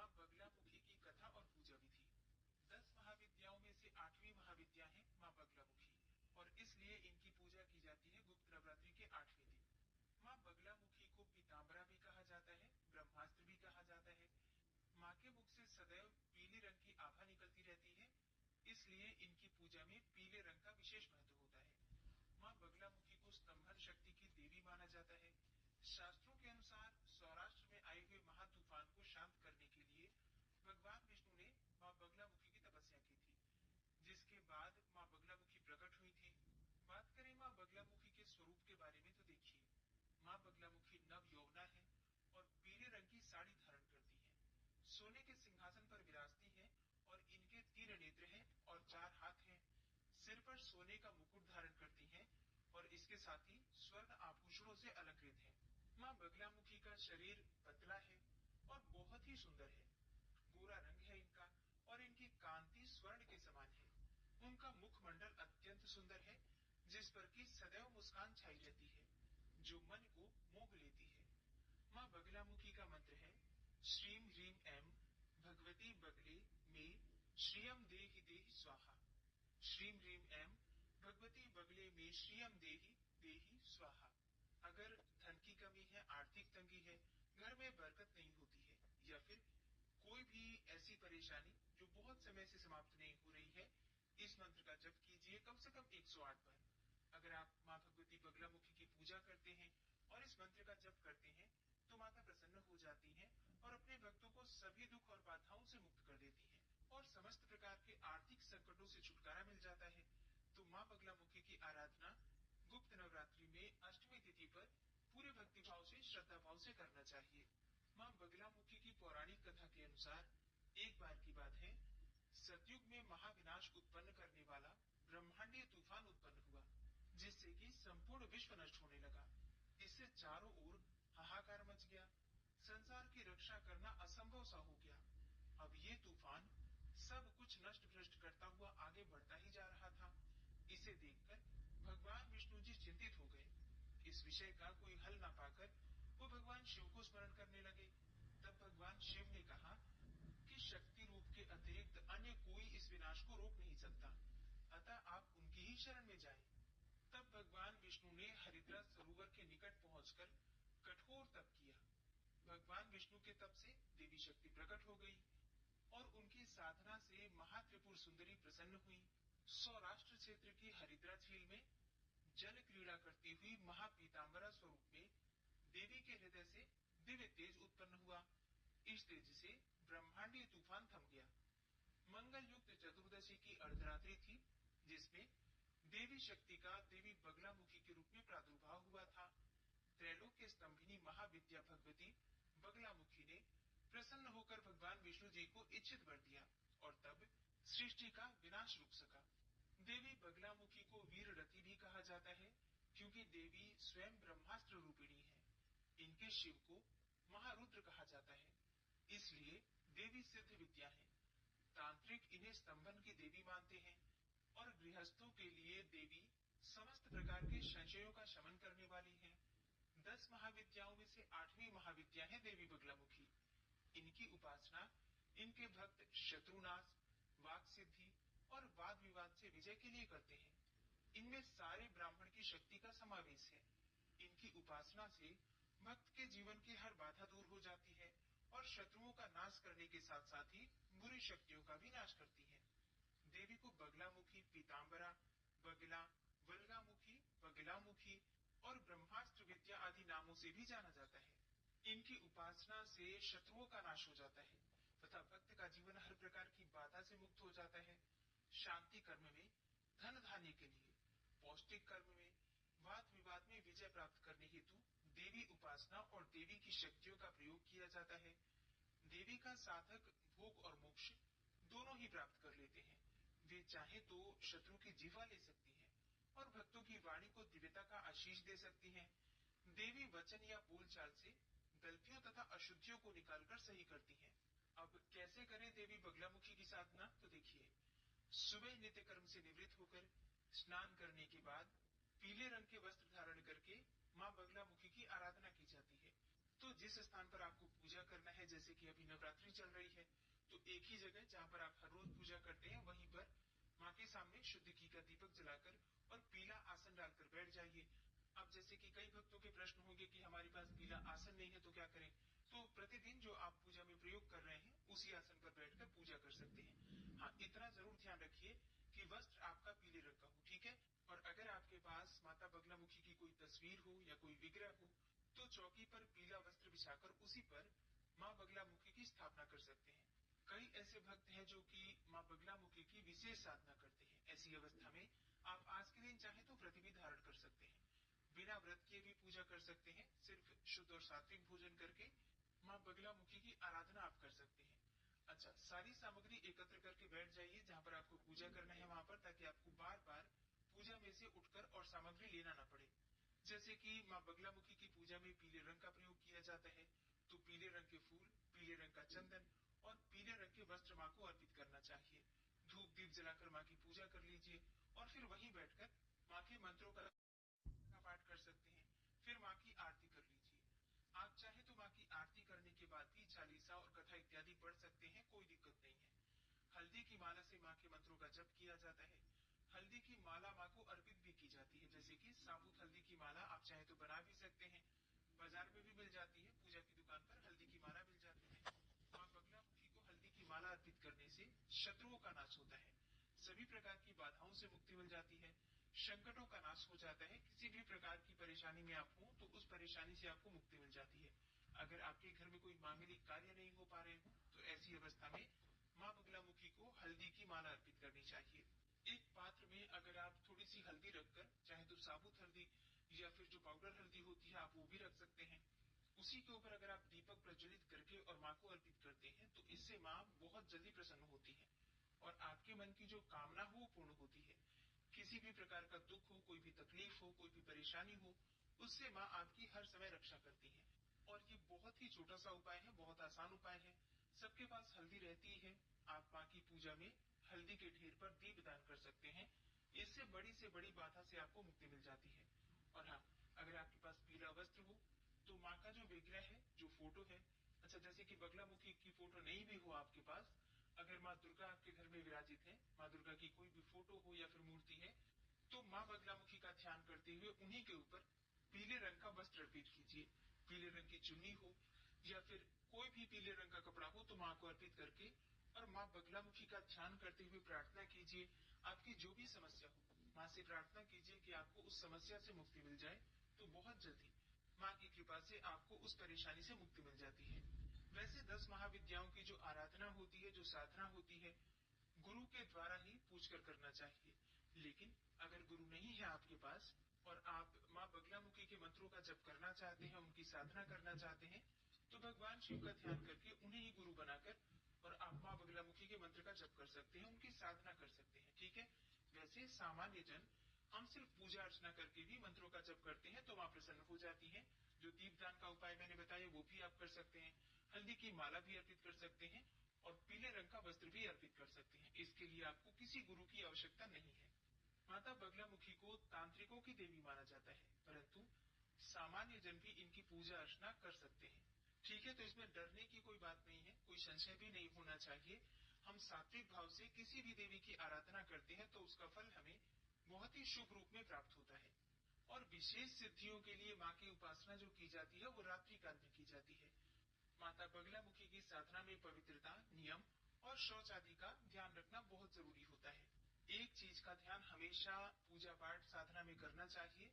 माँ बगलामुखी की कथा और पूजा विधि। 10 महाविद्याओं में से 8वीं महाविद्या है माँ बगलामुखी और इसलिए इनकी पूजा की जाती है गुप्त नवरात्रि के 8वें दिन। माँ बगलामुखी को पीताम्बरा भी कहा जाता है, ब्रह्मास्त्र भी कहा जाता है। माँ के मुख से सदैव पीले रंग की आभा निकलती रहती है, इसलिए इनकी पूजा में पीले रंग का विशेष महत्व होता है। माँ बगलामुखी को स्तंभन शक्ति की देवी माना जाता है। शास्त्रों के अनुसार सौराष्ट्र में आए हुए महातूफान को शांत करने के लिए भगवान विष्णु ने माँ बगलामुखी की तपस्या की थी, जिसके बाद माँ बगलामुखी प्रकट हुई थी। बात करें माँ बगलामुखी के स्वरूप के बारे में तो देखिए, माँ बगलामुखी नव यौवना है और पीले रंग की साड़ी धारण करती है। सोने के सिंहासन पर विराजती है और इनके 3 नेत्र हैं और 4 हाथ हैं। सिर पर सोने का मुकुट धारण करती हैं और इसके साथ ही स्वर्ण आभूषणों से अलंकृत है। माँ बगलामुखी का शरीर पतला है और बहुत ही सुंदर है। गोरा रंग है इनका और इनकी कांति स्वर्ण के समान है। उनका मुखमंडल अत्यंत सुंदर है, जिस पर की सदैव मुस्कान छाई रहती है, जो मन को मोह लेती है। माँ बगलामुखी का मंत्र है श्रीम ह्रीम एम भगवती बगले में श्रियम देहि देहि स्वाहा। श्रीम ह्रीम एम भगवती बगले में श्रियम देहि देहि स्वाहा। अगर धन की कमी है, आर्थिक तंगी है, घर में बरकत नहीं होती है या फिर कोई भी ऐसी परेशानी जो बहुत समय से समाप्त नहीं हो रही है, इस मंत्र का जप कीजिए कम से कम 108 बार। अगर आप माँ भगवती बगलामुखी की पूजा करते हैं और इस मंत्र का जप करते हैं तो माता प्रसन्न हो जाती हैं और अपने भक्तों को सभी दुख और बाधाओं से मुक्त कर देती हैं और समस्त प्रकार के आर्थिक संकटों से छुटकारा मिल जाता है। तो माँ बगलामुखी की आराधना गुप्त नवरात्रि में अष्टमी तिथि पर पूरे भक्तिभाव से, श्रद्धा भाव से करना चाहिए। माँ बगलामुखी की पौराणिक कथा के अनुसार एक बार की बात है, सतयुग में महाविनाश उत्पन्न करने वाला ब्रह्मांडीय तूफान उत्पन्न हुआ, जिससे कि संपूर्ण विश्व नष्ट होने लगा। इससे चारों ओर हाहाकार मच गया। संसार की रक्षा करना असंभव सा हो गया। अब ये तूफान सब कुछ नष्ट भ्रष्ट करता हुआ आगे बढ़ता ही जा रहा था। इसे देखकर भगवान विष्णु जी चिंतित हो गए। इस विषय का कोई हल न पाकर वो भगवान शिव को स्मरण करने लगे। तब भगवान शिव ने कहा कि शक्ति रूप के अतिरिक्त अन्य कोई इस विनाश को रोक नहीं सकता, अतः आप उनकी ही शरण में जाएं। तब भगवान विष्णु ने हरिद्रा सरोवर के निकट पहुंचकर कठोर तप किया। भगवान विष्णु के तप से देवी शक्ति प्रकट हो गई और उनकी साधना से महात्रिपुर सुंदरी प्रसन्न हुई। सौराष्ट्र क्षेत्र की हरिद्रा झील में जल क्रीड़ा करती हुई महापीताम्बरा स्वरूप में देवी के हृदय से दिव्य तेज उत्पन्न हुआ। इस तेज से ब्रह्मांडीय तूफान थम गया। मंगल युक्त चतुर्दशी की अर्धरात्रि थी, जिसमें देवी शक्ति का देवी बगलामुखी के रूप में प्रादुर्भाव हुआ था। त्रैलोक्य स्तंभिनी महाविद्या भगवती बगलामुखी ने प्रसन्न होकर भगवान विष्णु जी को इच्छित वर दिया और तब सृष्टि का विनाश रुक सका। देवी बगलामुखी को वीर रति भी कहा जाता है, क्योंकि देवी स्वयं ब्रह्मास्त्र रूपिणी है। इनके शिव को महारुद्र कहा जाता है, इसलिए देवी सिद्ध विद्या है। तांत्रिक इन्हें स्तंभन की देवी मानते हैं और गृहस्थों के लिए देवी समस्त प्रकार के संशयों का शमन करने वाली है। 10 महाविद्याओं में से 8वीं महाविद्या है देवी बगलामुखी। इनकी उपासना इनके भक्त शत्रुनाश, वाक सिद्धि और वाद विवाद से विजय के लिए करते हैं। इनमें सारे ब्राह्मण की शक्ति का समावेश है। इनकी उपासना से भक्त के जीवन की हर बाधा दूर हो जाती है और शत्रुओं का नाश करने के साथ साथ ही बुरी शक्तियों का भी नाश करती है। देवी को बगलामुखी, पीताम्बरा, बगला, वल्गामुखी, बगलामुखी और ब्रह्मास्त्र विद्या आदि नामों से भी जाना जाता है। इनकी उपासना से शत्रुओं का नाश हो जाता है तथा भक्त का जीवन हर प्रकार की बाधा से मुक्त हो जाता है। शांति कर्म में धन धान्य के लिए, पौष्टिक कर्म में, वाद विवाद में विजय प्राप्त करने हेतु देवी उपासना और देवी की शक्तियों का प्रयोग किया जाता है। देवी का साधक भोग और मोक्ष दोनों ही प्राप्त कर लेते हैं। वे चाहे तो शत्रु की जीवा ले सकती हैं और भक्तों की वाणी को दिव्यता का आशीष दे सकती हैं। देवी वचन या बोलचाल से गलतियों तथा अशुद्धियों को निकालकर सही करती हैं। अब कैसे करें देवी बगलामुखी की साधना, तो देखिए, सुबह नित्य कर्म से निवृत्त होकर स्नान करने के बाद पीले रंग के वस्त्र धारण करके माँ बगलामुखी की आराधना की जाती है। तो जिस जिस स्थान पर आपको पूजा करना है, जैसे कि अभी नवरात्रि चल रही है, तो एक ही जगह जहाँ पर आप हर रोज पूजा करते हैं वहीं पर माँ के सामने शुद्ध घी का दीपक जलाकर और पीला आसन डालकर बैठ जाइए। अब जैसे कि कई भक्तों के प्रश्न होंगे कि हमारे पास पीला आसन नहीं है तो क्या करें, तो प्रतिदिन जो आप पूजा में प्रयोग कर रहे हैं उसी आसन पर बैठकर पूजा कर सकते हैं। हाँ, इतना जरूर ध्यान रखिए कि वस्त्र आपका पीले रंग का हो, ठीक है। और अगर आपके पास माता बगलामुखी की कोई तस्वीर हो या कोई विग्रह हो, तो चौकी पर पीला वस्त्र बिछाकर उसी पर माँ बगलामुखी की स्थापना कर सकते हैं। कई ऐसे भक्त हैं जो कि माँ बगलामुखी की विशेष साधना करते हैं। ऐसी अवस्था में आप आज के दिन चाहे तो व्रत भी धारण कर सकते हैं, बिना व्रत किए भी पूजा कर सकते हैं। सिर्फ शुद्ध और सात्विक भोजन करके माँ बगलामुखी की आराधना आप कर सकते हैं। अच्छा, सारी सामग्री एकत्र करके बैठ जाइए जहाँ पर आपको पूजा करना है वहां पर, ताकि आपको बार बार पूजा में से उठकर और सामग्री लेना ना पड़े। जैसे कि माँ बगलामुखी की पूजा में पीले रंग का प्रयोग किया जाता है, तो पीले रंग के फूल, पीले रंग का चंदन और पीले रंग के वस्त्र माँ को अर्पित करना चाहिए। धूप दीप जलाकर माँ की पूजा कर लीजिए और फिर वहीं बैठकर माँ के मंत्रों का पाठ कर सकते हैं। फिर माँ की आरती कर लीजिए। आप चाहे तो माँ की आरती करने के बाद भी चालीसा और कथा इत्यादि पढ़ सकते हैं, कोई दिक्कत नहीं है। हल्दी की माला से माँ के मंत्रों का जप किया जाता है। हल्दी की माला माँ को अर्पित भी की जाती है, जैसे कि साबुत हल्दी की माला आप चाहे तो बना भी सकते हैं, बाजार में भी मिल जाती है, पूजा की दुकान पर हल्दी की माला मिल जाती है। माँ बगलामुखी को हल्दी की माला अर्पित करने से शत्रुओं का नाश होता है, सभी प्रकार की बाधाओं से मुक्ति मिल जाती है, संकटों का नाश हो जाता है। किसी भी प्रकार की परेशानी में आप हो तो उस परेशानी से आपको मुक्ति मिल जाती है। अगर आपके घर में कोई मांगलिक कार्य नहीं हो पा रहे हो तो ऐसी अवस्था में माँ बगलामुखी को हल्दी की माला अर्पित करनी चाहिए। एक पात्र में अगर आप थोड़ी सी हल्दी रखकर, चाहे तो साबुत हल्दी या फिर जो पाउडर हल्दी होती है आप वो भी रख सकते हैं, उसी के ऊपर अगर आप दीपक प्रज्वलित करके और माँ को अर्पित करते हैं तो इससे माँ बहुत जल्दी प्रसन्न होती है और आपके मन की जो कामना हो वो पूर्ण होती है। किसी भी प्रकार का दुख हो, कोई भी तकलीफ हो, कोई भी परेशानी हो, उससे माँ आपकी हर समय रक्षा करती है। और ये बहुत ही छोटा सा उपाय है, बहुत आसान उपाय है। सबके पास हल्दी रहती है, आप माँ की पूजा में हल्दी के ढेर पर दीप दान कर सकते हैं। इससे बड़ी से बड़ी बाधा से आपको मुक्ति मिल जाती है। और हाँ, अगर आपके पास पीला वस्त्र हो तो माँ का जो विग्रह है, जो फोटो है, अच्छा जैसे कि बगलामुखी की फोटो नहीं भी हो आपके पास, अगर माँ दुर्गा आपके घर में विराजित है, माँ दुर्गा की कोई भी फोटो हो या फिर मूर्ति है, तो माँ बगलामुखी का ध्यान करते हुए उन्हीं के ऊपर पीले रंग का वस्त्र अर्पित कीजिए। पीले रंग की चुन्नी हो या फिर कोई भी पीले रंग का कपड़ा हो तो माँ को अर्पित करके और माँ बगलामुखी का ध्यान करते हुए प्रार्थना कीजिए। आपकी जो भी समस्या हो माँ से प्रार्थना कीजिए कि आपको उस समस्या से मुक्ति मिल जाए, तो बहुत जल्दी माँ की कृपा से आपको उस परेशानी से मुक्ति मिल जाती है। वैसे 10 महाविद्याओं की जो आराधना होती है, जो साधना होती है, गुरु के द्वारा ही पूछकर करना चाहिए। लेकिन अगर गुरु नहीं है आपके पास और आप माँ बगलामुखी के मंत्रों का जप करना चाहते हैं, उनकी साधना करना चाहते हैं, तो भगवान शिव का ध्यान करके उन्हें ही गुरु बनाकर और आप माँ बगलामुखी के मंत्र का जप कर सकते हैं, उनकी साधना कर सकते हैं, ठीक है। वैसे सामान्य जन हम सिर्फ पूजा अर्चना करके भी मंत्रों का जप करते हैं तो माँ प्रसन्न हो जाती है। जो दीपदान का उपाय मैंने बताया वो भी आप कर सकते हैं, हल्दी की माला भी अर्पित कर सकते हैं और पीले रंग का वस्त्र भी अर्पित कर सकते हैं। इसके लिए आपको किसी गुरु की आवश्यकता नहीं है। माता बगलामुखी को तांत्रिकों की देवी माना जाता है, परंतु सामान्य जन भी इनकी पूजा अर्चना कर सकते हैं, ठीक है। तो इसमें डरने की कोई बात नहीं है, कोई संशय भी नहीं होना चाहिए। हम सात्विक भाव से किसी भी देवी की आराधना करते हैं तो उसका फल हमें बहुत ही शुभ रूप में प्राप्त होता है। और विशेष सिद्धियों के लिए माँ की उपासना जो की जाती है वो रात्रि काल में की जाती है। माता बगलामुखी की साधना में पवित्रता, नियम और शौच आदि का ध्यान रखना बहुत जरूरी होता है। एक चीज का ध्यान हमेशा पूजा पाठ साधना में करना चाहिए,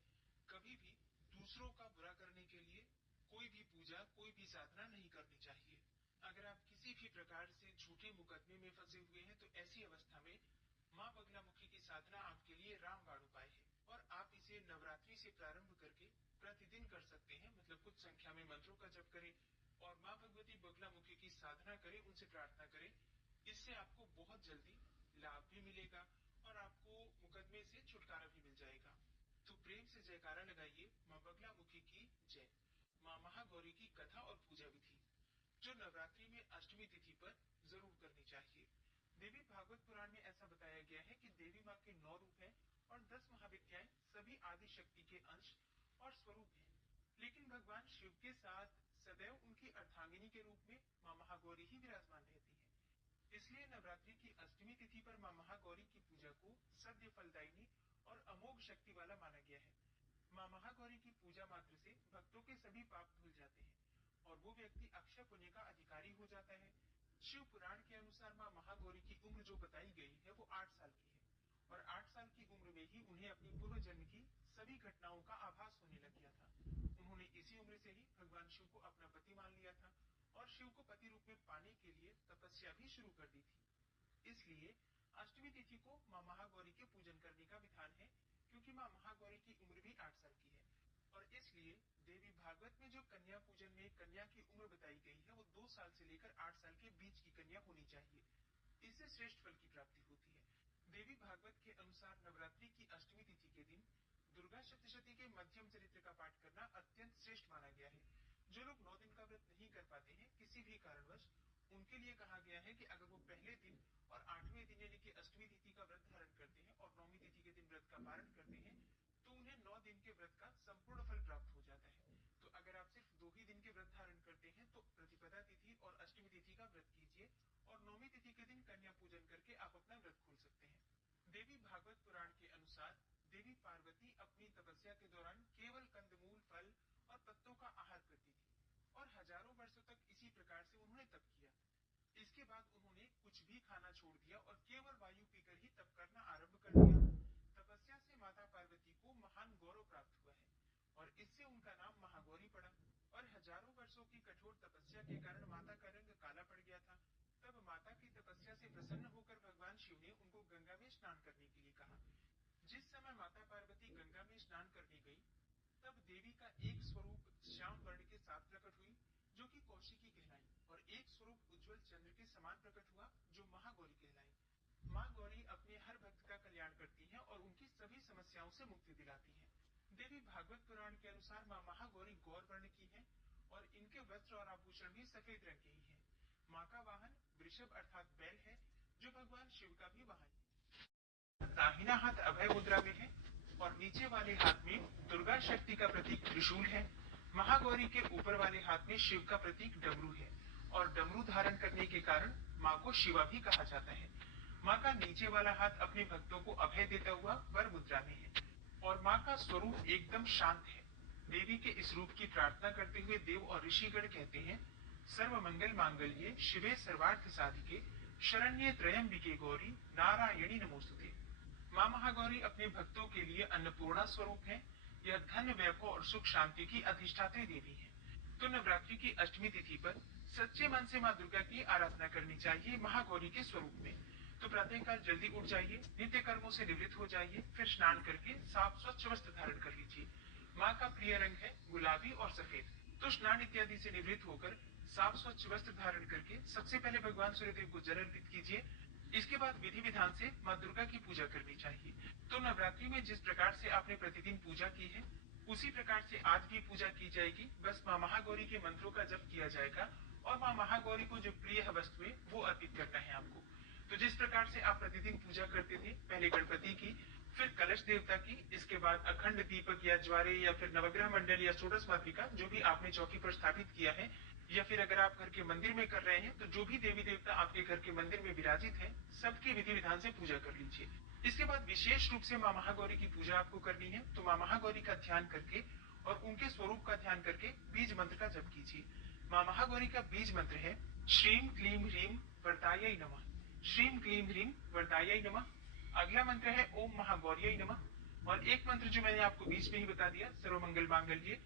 कभी भी दूसरों का बुरा करने के लिए कोई भी पूजा, कोई भी साधना नहीं करनी चाहिए। अगर आप किसी भी प्रकार से झूठे मुकदमे में फंसे हुए हैं तो ऐसी अवस्था में माँ बगलामुखी की साधना आपके लिए रामबाण उपाय है और आप इसे नवरात्रि से प्रारंभ करके प्रतिदिन कर सकते हैं। मतलब कुछ संख्या में मंत्रों का जप करें और माँ भगवती बगलामुखी की साधना करें, उनसे प्रार्थना करें। इससे आपको बहुत जल्दी लाभ भी मिलेगा और आपको मुकदमे से छुटकारा भी मिल जाएगा। तो प्रेम से जयकारा लगाइए माँ बगलामुखी की जय। माँ महागौरी की कथा और पूजा विधि जो नवरात्रि में अष्टमी तिथि पर जरूर करनी चाहिए। देवी भागवत पुराण में ऐसा बताया गया है कि देवी माँ के 9 रूप हैं और 10 महाविद्याएं सभी आदि शक्ति के अंश और स्वरूप हैं। लेकिन भगवान शिव के साथ सदैव उनकी रानी के रूप में माँ महागौरी ही विराजमान रहती है। इसलिए नवरात्रि की अष्टमी तिथि पर माँ महागौरी की पूजा को सद्य फलदायिनी और अमोघ शक्ति वाला माना गया है। माँ महागौरी की पूजा मात्र से भक्तों के सभी पाप धुल जाते हैं और वो व्यक्ति अक्षय पुण्य का अधिकारी हो जाता है। शिव पुराण के अनुसार माँ महागौरी की उम्र जो बताई गई है वो 8 साल की है और 8 साल की उम्र में ही उन्हें अपनी पूर्व जन्म की सभी घटनाओं का आभास होने लग गया था। उन्होंने इसी उम्र से ही भगवान शिव को अपना पति मान लिया था और शिव को पति रूप में पाने के लिए तपस्या भी शुरू कर दी थी। इसलिए अष्टमी तिथि को माँ महागौरी के पूजन करने का विधान है, क्योंकि माँ महागौरी की उम्र भी 8 साल की है और इसलिए देवी भागवत में जो कन्या पूजन में कन्या की उम्र बताई गई है वो 2 साल से लेकर 8 साल के बीच की कन्या होनी चाहिए। इससे श्रेष्ठ फल की प्राप्ति होती है। देवी भागवत के अनुसार नवरात्रि की अष्टमी तिथि के दिन दुर्गा सप्तशती के मध्यम चरित्र का पाठ करना अत्यंत श्रेष्ठ माना गया है। जो लोग 9 दिन का व्रत नहीं कर पाते हैं किसी भी कारणवश, उनके लिए कहा गया है कि अगर वो पहले दिन और 8वें दिन यानी कि अष्टमी तिथि का व्रत धारण करते हैं और 9वीं तिथि के दिन व्रत का पारण करते हैं तो उन्हें 9 दिन के व्रत का संपूर्ण फल प्राप्त हो जाता है। तो अगर आप सिर्फ 2 ही दिन के व्रत धारण करते हैं तो प्रतिपदा तिथि और अष्टमी तिथि का व्रत कीजिए और 9वीं तिथि के दिन कन्या पूजन करके आप अपना व्रत खोल सकते हैं। देवी भागवत पुराण के अनुसार देवी पार्वती अपनी तपस्या के दौरान केवल कंदमूल, फल और पत्तों का आहार करती थी और हजारों वर्षों तक इसी प्रकार से उन्होंने तप किया। इसके बाद उन्होंने कुछ भी खाना छोड़ दिया और केवल वायु पीकर ही तप करना आरंभ कर दिया। तपस्या से माता पार्वती को महान गौरव प्राप्त हुआ है और इससे उनका नाम महागौरी पड़ा और हजारों वर्षों की कठोर तपस्या के कारण माता का रंग काला पड़ गया था। तब माता की तपस्या से प्रसन्न होकर भगवान शिव ने उनको गंगा में स्नान करने के लिए कहा। जिस समय माता पार्वती गंगा में स्नान करने गई तब देवी का एक स्वरूप श्याम वर्ण के साथ प्रकट हुई जो कि कौशिकी कहलाई और एक स्वरूप उज्जवल चंद्र के समान प्रकट हुआ जो महागौरी कहलाई। माँ गौरी अपने हर भक्त का कल्याण करती हैं और उनकी सभी समस्याओं से मुक्ति दिलाती हैं। देवी भागवत पुराण के अनुसार माँ महागौरी गौर वर्ण की है और इनके वस्त्र और आभूषण भी सफेद रंग के ही हैं। माँ का वाहन वृषभ अर्थात बैल है जो भगवान शिव का भी वाहन है। दाहिना हाथ अभय मुद्रा में है और नीचे वाले हाथ में दुर्गा शक्ति का प्रतीक त्रिशूल है। महागौरी के ऊपर वाले हाथ में शिव का प्रतीक डमरू है और डमरू धारण करने के कारण माँ को शिवा भी कहा जाता है। माँ का नीचे वाला हाथ अपने भक्तों को अभय देता हुआ वर मुद्रा में है और माँ का स्वरूप एकदम शांत है। देवी के इस रूप की प्रार्थना करते हुए देव और ऋषिगण कहते हैं, सर्व मंगल मांगल्ये शिवे सर्वार्थ साधिके शरण्ये त्र्यंबिके गौरी नारायणी नमोस्तुते। माँ महागौरी अपने भक्तों के लिए अन्नपूर्णा स्वरूप है। यह धन, वैभव और सुख शांति की अधिष्ठात्री देवी है। तो नवरात्रि की अष्टमी तिथि पर सच्चे मन से माँ दुर्गा की आराधना करनी चाहिए महागौरी के स्वरूप में। तो प्रातःकाल जल्दी उठ जाइए, नित्य कर्मों से निवृत्त हो जाइए, फिर स्नान करके साफ स्वच्छ वस्त्र धारण कर लीजिए। माँ का प्रिय रंग है गुलाबी और सफेद। तो स्नान इत्यादि से निवृत्त होकर साफ स्वच्छ वस्त्र धारण करके सबसे पहले भगवान सूर्यदेव को जल अर्पित कीजिए। इसके बाद विधि विधान से माँ दुर्गा की पूजा करनी चाहिए। तो नवरात्रि में जिस प्रकार से आपने प्रतिदिन पूजा की है उसी प्रकार से आज भी पूजा की जाएगी। बस माँ महागौरी के मंत्रों का जप किया जाएगा और माँ महागौरी को जो प्रिय है वस्तु है वो अर्पित करना है आपको। तो जिस प्रकार से आप प्रतिदिन पूजा करते थे, पहले गणपति की, फिर कलश देवता की, इसके बाद अखंड दीपक या ज्वारे या फिर नवग्रह मंडल या षोडश मातृका जो भी आपने चौकी पर स्थापित किया है, या फिर अगर आप घर के मंदिर में कर रहे हैं तो जो भी देवी देवता आपके घर के मंदिर में विराजित हैं सबकी विधि विधान से पूजा कर लीजिए। इसके बाद विशेष रूप से माँ महागौरी की पूजा आपको करनी है। तो माँ महागौरी का ध्यान करके और उनके स्वरूप का ध्यान करके बीज मंत्र का जप कीजिए। माँ महागौरी का बीज मंत्र है श्रीम क्लीम ह्रीम वरदायै नमः। श्रीम क्लीम ह्रीम वरदायै नमः। अगला मंत्र है ओम महागौर्यै नमः और एक मंत्र जो मैंने आपको बीच में ही बता दिया सर्वमंगल मांगल्ये।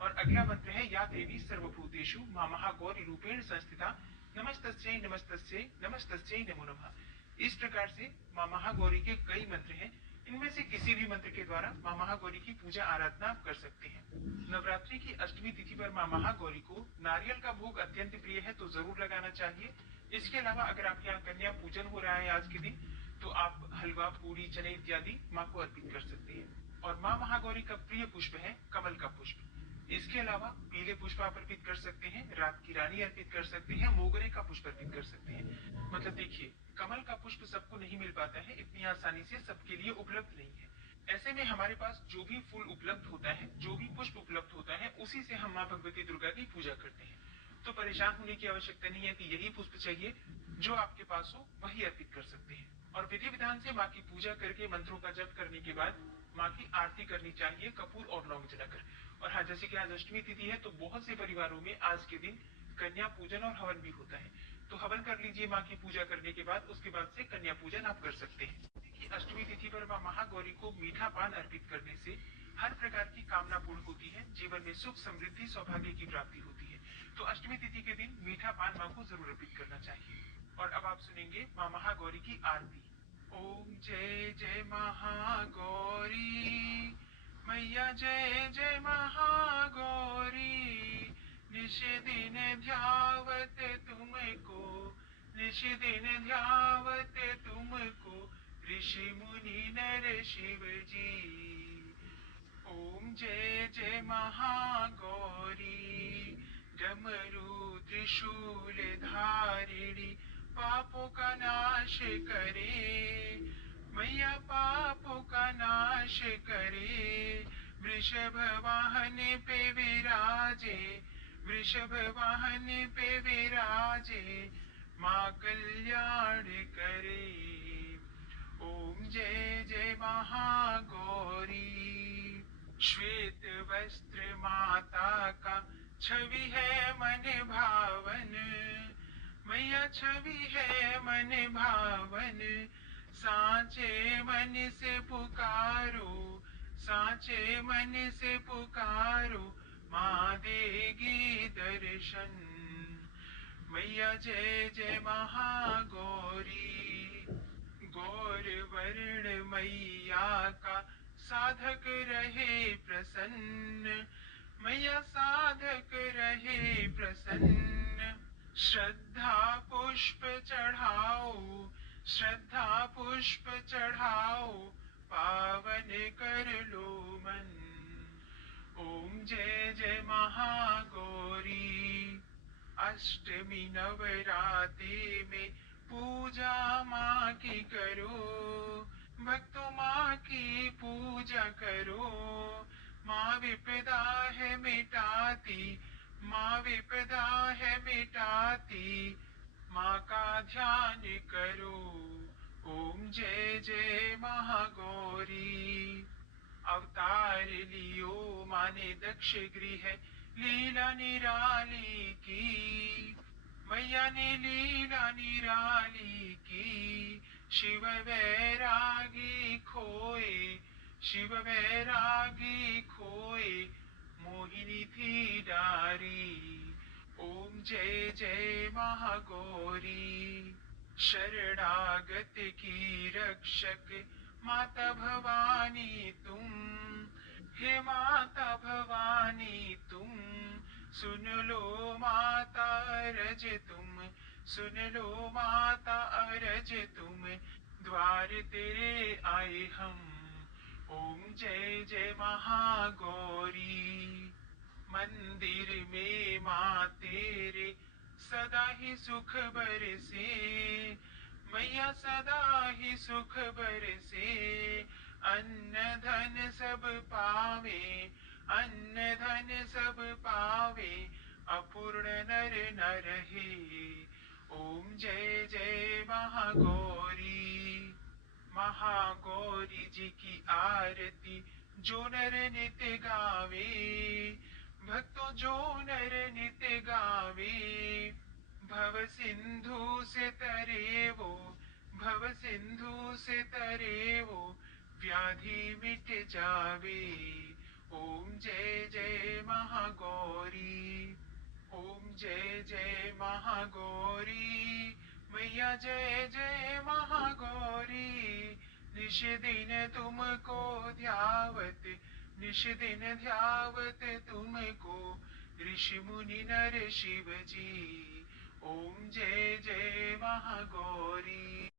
और अगला मंत्र है या देवी सर्वभूतेषु माँ महागौरी रूपेण संस्थिता नमस्तस्यै नमस्तस्यै नमस्तस्यै नमो नमः। इस प्रकार से माँ महागौरी के कई मंत्र हैं। इनमें से किसी भी मंत्र के द्वारा माँ महागौरी की पूजा आराधना आप कर सकते हैं। नवरात्रि की अष्टमी तिथि पर माँ महागौरी को नारियल का भोग अत्यंत प्रिय है तो जरूर लगाना चाहिए। इसके अलावा अगर आपके यहाँ कन्या पूजन हो रहा है आज के दिन तो आप हलवा, पूरी, चने इत्यादि माँ को अर्पित कर सकते हैं। और माँ महागौरी का प्रिय पुष्प है कमल का पुष्प। इसके अलावा पीले पुष्प आप अर्पित कर सकते हैं, रात की रानी अर्पित कर सकते हैं, मोगरे का पुष्प अर्पित कर सकते हैं। मतलब देखिए, कमल का पुष्प सबको नहीं मिल पाता है, इतनी आसानी से सबके लिए उपलब्ध नहीं है। ऐसे में हमारे पास जो भी फूल उपलब्ध होता है, जो भी पुष्प उपलब्ध होता है, उसी से हम माँ भगवती दुर्गा की पूजा करते हैं। तो परेशान होने की आवश्यकता नहीं है कि यही पुष्प चाहिए, जो आपके पास हो वही अर्पित कर सकते हैं। और विधि विधान से माँ की पूजा करके मंत्रों का जप करने के बाद माँ की आरती करनी चाहिए कपूर और लौंग जलाकर। और हाँ, जैसे कि आज अष्टमी तिथि है तो बहुत से परिवारों में आज के दिन कन्या पूजन और हवन भी होता है। तो हवन कर लीजिए माँ की पूजा करने के बाद, उसके बाद से कन्या पूजन आप कर सकते हैं। देखिए, अष्टमी तिथि पर माँ महागौरी को मीठा पान अर्पित करने से हर प्रकार की कामना पूर्ण होती है, जीवन में सुख समृद्धि सौभाग्य की प्राप्ति होती है। तो अष्टमी तिथि के दिन मीठा पान माँ को जरूर अर्पित करना चाहिए। और अब आप सुनेंगे माँ महागौरी की आरती। ओम जय जय महागौरी मैया, जय जय महागौरी, निश दिन ध्यावत तुमको, निश दिन ध्यावत तुमको, ऋषि मुनि नर शिव जी। ओम जय जय महागौरी, डमरू त्रिशूल धारिणी, पापों का नाश करे मैया, पापों का नाश करे। वृषभ वाहन पे विराजे, वृषभ वाहन पे विराजे, माँ कल्याण करे। ओम जय जय महागौरी। श्वेत वस्त्र माता का छवि है मन भावन मैया, छवि है मन भावन। सांचे मन से पुकारो, सांचे मन से पुकारो, माँ देगी दर्शन। मैया जय जय महागौरी। गौर वर्ण मैया का साधक रहे प्रसन्न मैया, साधक रहे प्रसन्न। श्रद्धा पुष्प चढ़ाओ, श्रद्धा पुष्प चढ़ाओ, पावन कर लो मन। ओम जय जय महागौरी। अष्टमी नवरात्रि में पूजा माँ की करो, भक्तों माँ की पूजा करो। माँ विपदा है मिटाती, माँ विपदा है मिटाती, माँ का ध्यान करो। ओम जय जय महागौरी। अवतार लियो माने दक्ष गृह, लीला निराली की मैया ने लीला निराली की। शिव वैरागी खोए, शिव वैरागी खोए, मोहिनी थी डारी। ओम जय जय महागौरी। शरणागत की रक्षक माता भवानी तुम, हे माता भवानी तुम। सुन लो माता अरज तुम, सुन लो माता अरज तुम, द्वार तेरे आए हम। ओम जय जय महागौरी। मंदिर में माँ तेरे सदा ही सुख बरसे मैया, सदा ही सुख बरसे। अन्न धन सब पावे, अन्न धन सब पावे, अपूर्ण नर न रहे। ओम जय जय महागौरी। महागौरी जी की आरती जो नर नित्य गावे, भक्तों जो नर नित्य गावे, भव सिंधु से तरे वो, भव सिंधु से तरे वो, व्याधि मिट जावे। ओम जय जय महागौरी। ओम जय जय महागौरी मैया, जय जय महागौरी। निश दिन तुमको ध्यावत, निश दिन ध्यावत तुमको, ऋषि मुनि नर शिव जी। ओम जय जय महागौरी।